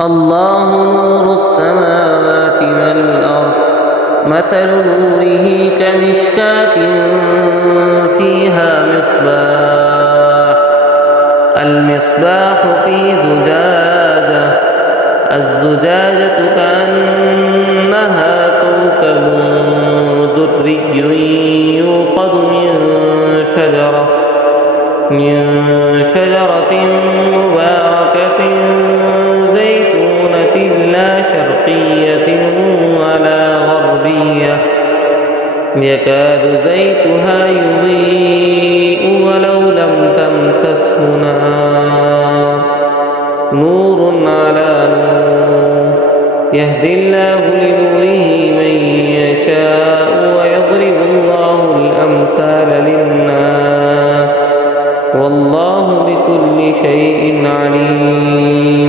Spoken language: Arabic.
الله نور السماوات والأرض مثل نوره كمشكاة فيها المصباح في زجاجة الزجاجة كأنها كوكب دري يوقد من شجرة مباركة زيتونة لا شرقية ولا غربية يكاد زيتها يضيء ولو لم تمسسه نار نور على نور يهدي الله لنوره من يشاء ويضرب الله الأمثال للناس والله بكل شيء عليم.